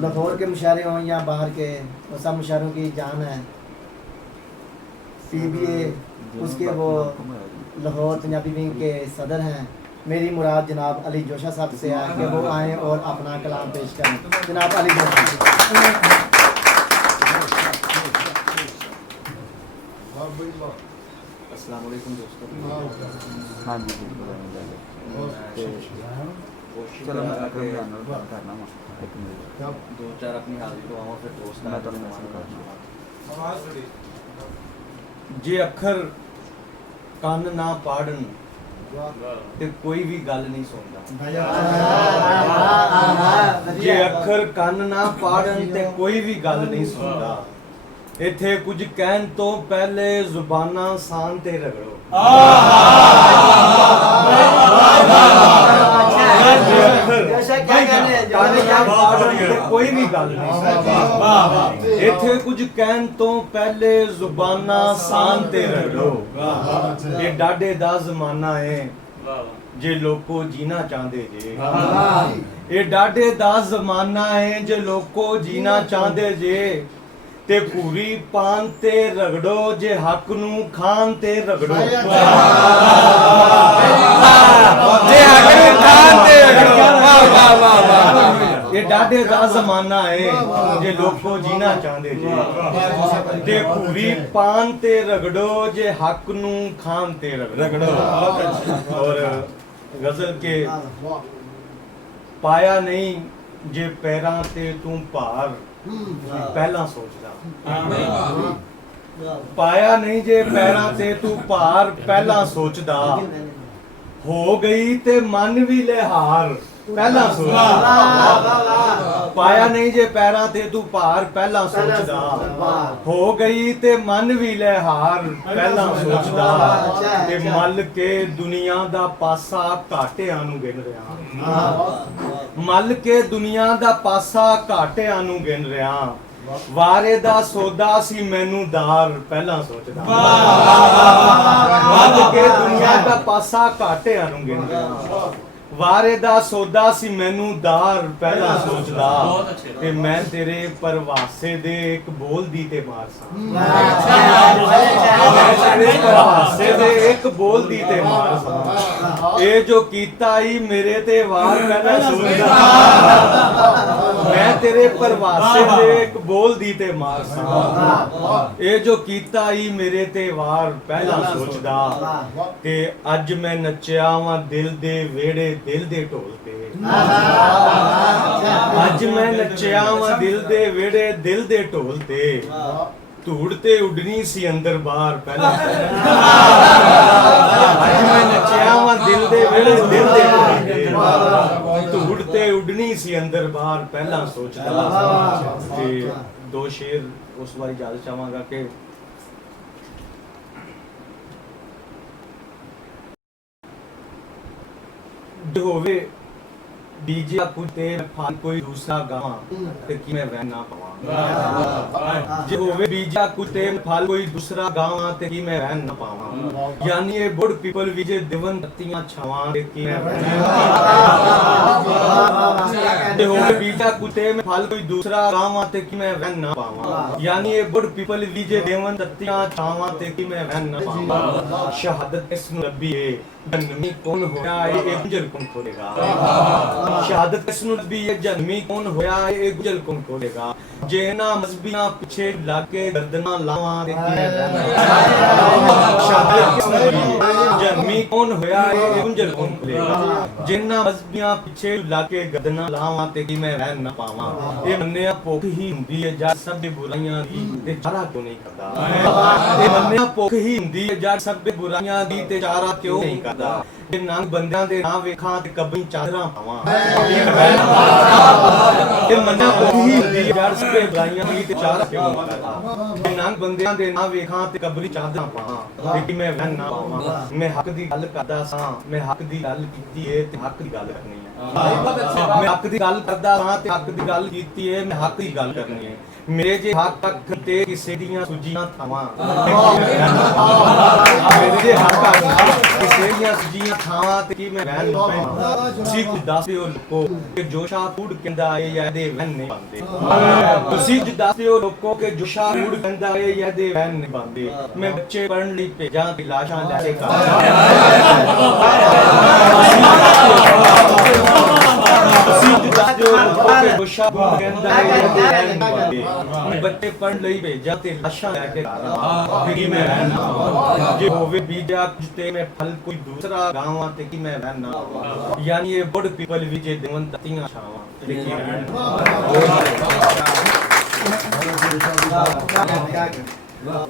लाहौर के मुशायरे हों या बाहर के, वो सब मुशायरों की जान है। PBA उसके वो लाहौर पंजाबी विंग के सदर हैं। मेरी मुराद जनाब अली जोशा साहब से है कि वो आएँ और अपना कलाम पेश करें। जनाब अली जोशा। अस्सलाम वालेकुम दोस्तों। हाँ जी चलो मैं करना दो चार अपनी हाजिर को आवा फिर दोस्त मैं तो जे अखर ਕੰਨ ਨਾ ਪਾੜਨ ਤੇ ਕੋਈ ਵੀ ਗੱਲ ਨਹੀਂ ਸੁਣਦਾ। ਜੇ ਅੱਖਰ ਕੰਨ ਨਾ ਪਾੜਨ ਤੇ ਕੋਈ ਵੀ ਗੱਲ ਨਹੀਂ ਸੁਣਦਾ। ਇੱਥੇ ਕੁਝ ਕਹਿਣ ਤੋਂ ਪਹਿਲੇ ਜ਼ੁਬਾਨਾਂ ਸਾਨ ਤੇ ਰਗੜੋ। ਕੋਈ ਵੀ ਗੱਲ ਨਹੀਂ ਇੱਥੇ ਕੁਝ ਕਹਿਣ ਤੋਂ ਪਹਿਲੇ ਜ਼ੁਬਾਨਾਂ ਸਾਨ ਤੇ ਰਗੜੋ। ਇਹ ਡਾਢੇ ਦਾ ਜ਼ਮਾਨਾ ਹੈ ਜੇ ਲੋਕੋ ਜੀਣਾ ਚਾਹੁੰਦੇ ਜੇ। ਇਹ ਡਾਢੇ ਦਾ ਜ਼ਮਾਨਾ ਹੈ ਜੇ ਲੋਕੋ ਜੀਣਾ ਚਾਹੁੰਦੇ ਜੇ। ਤੇ ਪੂਰੀ ਪਾਨ ਤੇ ਰਗੜੋ ਜੇ ਹੱਕ ਨੂੰ ਖਾਨ ਤੇ ਰਗੜੋ। ਜੇ ਹੱਕ ਨੂੰ ਖਾਨ ਤੇ ਰਗੜੋ। ਇਹ ਡਾਢੇ ਦਾ ਜ਼ਮਾਨਾ ਹੈ ਜੇ ਲੋਕੋ ਜੀਣਾ ਚਾਹੁੰਦੇ ਜੇ। ਤੇ ਪੂਰੀ ਪਾਨ ਤੇ ਰਗੜੋ ਜੇ ਹੱਕ ਨੂੰ ਖਾਨ ਤੇ ਰਗੜੋ। ਔਰ ਗਜ਼ਲ ਕੇ ਪਾਇਆ ਨਹੀਂ ਜੇ ਪੈਰਾਂ ਤੇ ਤੂੰ ਭਾਰ ਪਹਿਲਾਂ ਸੋਚਦਾ। ਪਾਇਆ ਨਹੀਂ ਜੇ ਪੈਰਾਂ ਤੇ ਤੂੰ ਭਾਰ ਪਹਿਲਾਂ ਸੋਚਦਾ। ਹੋ ਗਈ ਤੇ ਮਨ ਵੀ ਲਿਹਾਰ ਪਹਿਲਾਂ ਸੋਚਦਾ। ਪਾਇਆ ਨਹੀਂ ਜੇ ਪੈਰਾਂ ਤੇ ਤੂੰ ਭਾਰ ਪਹਿਲਾਂ ਸੋਚਦਾ। ਹੋ ਗਈ ਤੇ ਮਨ ਵੀ ਲਿਹਾਰ ਪਹਿਲਾਂ ਸੋਚਦਾ। ਤੇ ਮੱਲ ਕੇ ਦੁਨੀਆ ਦਾ ਪਾਸਾ ਘਾਟਿਆਂ ਨੂੰ ਗਿਣ ਰਿਹਾ। ਮੱਲ ਕੇ ਦੁਨੀਆ ਦਾ ਪਾਸਾ ਘਾਟਿਆਂ ਨੂੰ ਗਿਣ ਰਿਹਾ। ਵਾਰੇ ਦਾ ਸੌਦਾ ਸੀ ਮੈਨੂੰ ਦਾਰ ਪਹਿਲਾਂ ਸੋਚਦਾ। ਮੱਲ ਕੇ ਦੁਨੀਆ ਦਾ ਪਾਸਾ ਘਾਟਿਆਂ ਨੂੰ ਗਿਣ ਰਿਹਾ। ਵਾਰੇ ਦਾ ਸੌਦਾ ਸੀ ਮੈਨੂੰ ਦਾਰ ਪਹਿਲਾਂ ਸੋਚਦਾ। ਤੇ ਮੈਂ ਤੇਰੇ ਪਰਵਾਸੇ ਦੇ ਇੱਕ ਬੋਲਦੀ ਤੇ ਮਾਰ ਸਾਂ। ਪਰਵਾਸੇ ਦੇ ਇੱਕ ਬੋਲਦੀ ਤੇ ਮਾਰ ਸਾਂ। ਇਹ ਜੋ ਕੀਤਾ ਹੀ ਮੇਰੇ ਤੇ ਵਾਰ ਪਹਿਲਾਂ ਸੋਚਦਾ। ਮੈਂ ਤੇਰੇ ਪਰਵਾਸੇ ਦੇ ਇੱਕ ਬੋਲਦੀ ਤੇ ਮਾਰ ਸਾਂ। ਇਹ ਜੋ ਕੀਤਾ ਹੀ ਮੇਰੇ ਤੇ ਵਾਰ ਪਹਿਲਾਂ ਸੋਚਦਾ। ਤੇ ਅੱਜ ਮੈਂ ਨੱਚਿਆ ਵਾਂ ਦਿਲ ਦੇ ਵਿਹੜੇ ਦਿਲ ਦੇ ਢੋਲ ਤੇ। ਅੱਜ ਮੈਂ ਨੱਚਿਆ ਵਾਂ ਦਿਲ ਦੇ ਵਿਹੜੇ ਦਿਲ ਦੇ ਢੋਲ ਤੇ। ਧੂੜ ਤੇ ਉੱਡਣੀ ਸੀ ਅੰਦਰ ਬਾਹਰ ਪਹਿਲਾਂ। ਅੱਜ ਮੈਂ ਨੱਚਿਆ ਵਾਂ ਦਿਲ ਦੇ ਵਿਹੜੇ ਦਿਲ ਦੇ ਢੋਲ ਤੇ। ਧੂੜ ਤੇ ਉੱਡਣੀ ਸੀ ਅੰਦਰ ਬਾਹਰ ਪਹਿਲਾਂ ਸੋਚਦਾ। ਤੇ ਦੋ ਸ਼ੇਰ ਉਸ ਵਾਰੀ ਯਾਦ ਚਾਹਾਂਗਾ ਕਿ ਹੋਵੇ ਡੀਜੇ ਕੁਝ ਤੇ ਫਾਨ ਕੋਈ ਦੂਸਰਾ ਗਾਵਾਂ ਤੇ ਕੀ ਮੈਂ ਵਹਿ ਨਾ ਪਾਵਾਂ। ਜੇ ਹੋਵੇ ਡੀਜੇ ਕੁਝ ਤੇ ਫਾਲ ਕੋਈ ਦੂਸਰਾ ਗਾਵਾਂ ਤੇ ਕੀ ਮੈਂ ਵਹਿ ਨਾ ਪਾਵਾਂ। ਯਾਨੀ ਇਹ ਬੁੱਢ ਪੀਪਲ ਵੀ ਜੇ ਦਿਵਨ ਤੱਤੀਆਂ ਛਾਵਾਂ ਤੇ ਕੀ ਮੈਂ ਵਹਿ ਨਾ ਪਾਵਾਂ। ਜੇ ਹੋਵੇ ਡੀਜੇ ਕੁਝ ਤੇ ਫਾਲ ਕੋਈ ਦੂਸਰਾ ਗਾਵਾਂ ਤੇ ਕੀ ਮੈਂ ਵਹਿ ਨਾ ਪਾਵਾਂ। ਯਾਨੀ ਇਹ ਬੁੱਢ ਪੀਪਲ ਵੀ ਜੇ ਦਿਵਨ ਤੱਤੀਆਂ ਛਾਵਾਂ ਤੇ ਕੀ ਮੈਂ ਵਹਿ ਨਾ ਪਾਵਾਂ। ਸ਼ਹਾਦਤ ਇਸ ਨੂੰ ਰੱਬੀ ਏ ਜਨਮੀ ਕੌਣ ਹੋਇਆ ਇਹ ਗੁੰਝਲ ਕੌਣ ਖੋਲੇਗਾ। ਸ਼ਹਾਦਤ ਇਸ ਨੂੰ ਰੱਬੀ ਏ ਜਨਮੀ ਕੌਣ ਹੋਇਆ ਇਹ ਗੁੰਝਲ ਕੌਣ ਖੋਲੇਗਾ। ਜੇ ਨਾ ਮਜ਼ਬੀਆਂ ਪਿੱਛੇ ਲੱਗ ਕੇ ਗਰਦਨਾਂ ਲਾਵਾਂ ਤੇ ਕੀ ਮੈਂ ਸ਼ਹਾਦਤ ਇਸ ਨੂੰ ਰੱਬੀ ਏ ਜਨਮੀ ਕੌਣ ਹੋਇਆ ਇਹ ਗੁੰਝਲ ਕੌਣ ਖੋਲੇਗਾ। ਜਿਨ੍ਹਾਂ ਮਜ਼ਬੀਆਂ ਪਿੱਛੇ ਲੱਗ ਕੇ ਗਰਦਨਾਂ ਲਾਵਾਂ ਤੇ ਕੀ ਮੈਂ ਰਹਿ ਨਾ ਪਾਵਾਂ। ਇਹ ਮੰਨਿਆ ਭੁੱਖ ਹੀ ਹੁੰਦੀ ਹੈ ਜਦ ਸਭ ਬੁਰਾਈਆਂ ਦੀ ਤੇ ਚਾਰਾ ਕਿਉਂ ਨਹੀਂ ਕਰਦਾ। ਇਹ ਮੰਨਿਆ ਭੁੱਖ ਹੀ ਹੁੰਦੀ ਹੈ ਜਦ ਸਭ ਬੁਰਾਈਆਂ ਦੀ ਤੇ ਚਾਰਾ ਕਿਉਂ ਨਹੀਂ ਕਰਦਾ। ਜੇ ਨੰਗ ਬੰਦਿਆਂ ਦੇ ਨਾ ਵੇਖਾਂ ਤੇ ਕਬਰੀ ਚਾਦਰਾਂ ਪਾਵਾਂ। ਇਹ ਮੰਨਿਆ ਭੁੱਖ ਹੀ ਹੁੰਦੀ ਹੈ ਜਦ ਸਭ ਬੁਰਾਈਆਂ ਦੀ ਤੇ ਚਾਰਾ ਕਿਉਂ ਨਹੀਂ ਕਰਦਾ। ਜੇ ਨੰਗ ਬੰਦਿਆਂ ਦੇ ਨਾ ਵੇਖਾਂ ਤੇ ਕਬਰੀ ਚਾਦਰਾਂ ਪਾਵਾਂ। ਕਿ ਮੈਂ ਵਹਿ ਨਾ ਪਾਵਾਂ। ਮੈਂ ਹੱਕ ਦੀ ਗੱਲ ਕਰਦਾ ਸਾਂ। ਮੈਂ ਹੱਕ ਦੀ ਗੱਲ ਕੀਤੀ ਏ ਤੇ ਹੱਕ ਦੀ ਗੱਲ ਕਰਨੀ ਹੈ। ਮੈਂ ਹੱਕ ਦੀ ਗੱਲ ਕਰਦਾ ਸਾਂ ਤੇ ਹੱਕ ਦੀ ਗੱਲ ਕੀਤੀ ਏ। ਮੈਂ ਹੱਕ ਦੀ ਗੱਲ ਕਰਨੀ ਹੈ। ਮੇਰੇ ਜੇ ਹੱਕ ਤੱਕ ते किसे दियां सुजियां थावां मेरे जे हक आ किसे दियां सुजियां थावां ते की मैं वहन ना पैना तुसी कुछ दस दिओ लोको कि जोशा कूड़ कहंदा ए या दे वहन नहीं पांदे तुसी कुछ दस दिओ लोको कि जोशा कूड़ कहंदा ए या दे वहन नहीं पांदे मैं बच्चे पढ़न लई भेजां ते लाशां लैके बच्चे पढ़ लई भेजा ते लाशां लैके कि मैं रहना जे होवे बीजा ते मैं फल कोई दूसरा गांव ते कि मैं रहना यानी ये बड़ पीपल भी जे देवन ततियां छावां देखिए वाह